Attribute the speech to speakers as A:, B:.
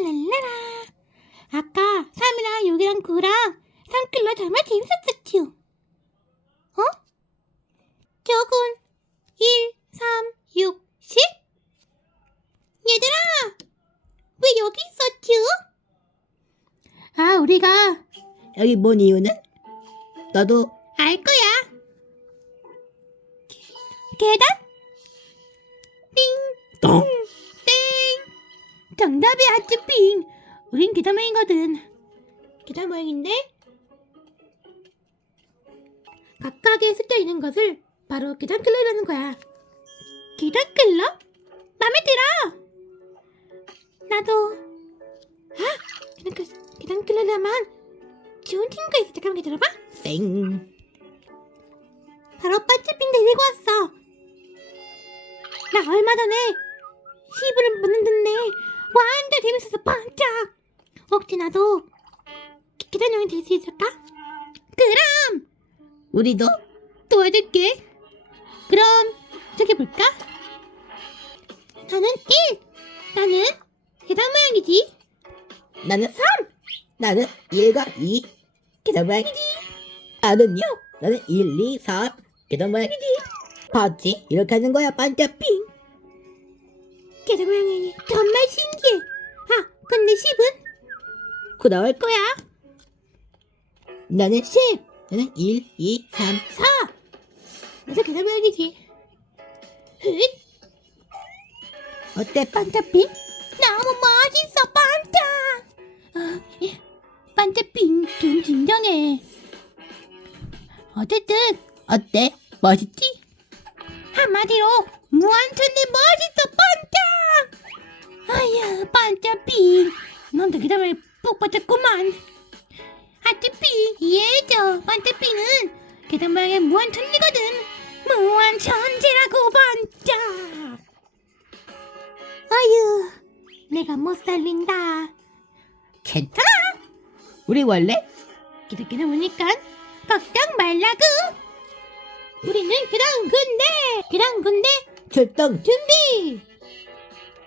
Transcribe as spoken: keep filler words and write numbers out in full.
A: 랄랄랄라. 아까 삼이랑 육이랑 구랑 삼킬로 정말 재밌었었죠. 어? 저건 일, 삼, 육, 십? 얘들아! 왜 여기 있었죠? 아, 우리가
B: 여기 뭔 이유는? 너도
A: 알 거야. 계단? 띵!
B: 똥!
A: 땡! 정답이 아주 빙! 우린 계단 모양이거든. 계단 모양인데 각각의 숫자 있는 것을 바로 계단클러라는 거야. 계단클러? 맘에 들어! 나도 아! 계단클러, 계단클러라면 좋은 친구가 있어. 잠깐만 기다려봐.
B: 쌩!
A: 바로 반짝빙 데리고 왔어. 나 얼마 전에 시부를 만났는데 완전 재밌어서 반짝. 혹시 나도 계단형이 될 수 있을까? 그럼
B: 우리도
A: 도와줄게. 그럼 시작해볼까? 나는 일. 나는 계단 모양이지.
B: 나는 삼! 나는 일과 이 계단 모양이지. 나는요? 나는 일, 이, 삼 계단 모양이지. 봤지? 이렇게 하는 거야 반짝빙.
A: 계단 모양이니 정말 신기해. 아, 근데 십은?
B: 그 나올 거야. 나는 십. 나는 일, 이, 삼, 사.
A: 나도 계단 모양이지. 흑!
B: 어때
A: 반짝빙? 너무 멋있어 반짝. 아, 예. 반짝빙 좀 진정해. 어쨌든
B: 어때? 멋있지?
A: 한마디로 무한천리 멋있어 반짝. 아야 반짝빙 넌 되게 담에 푹 빠졌구만. 하트빙 이해해줘. 반짝빙은 계단 모양의 무한천리거든. 무한천지라고 반짝. 아유 내가 못 살린다.
B: 괜찮아. 우리 원래
A: 이렇게 나오니까 걱정 말라고. 우리는 계단 군대. 계단 군대
B: 출동
A: 준비.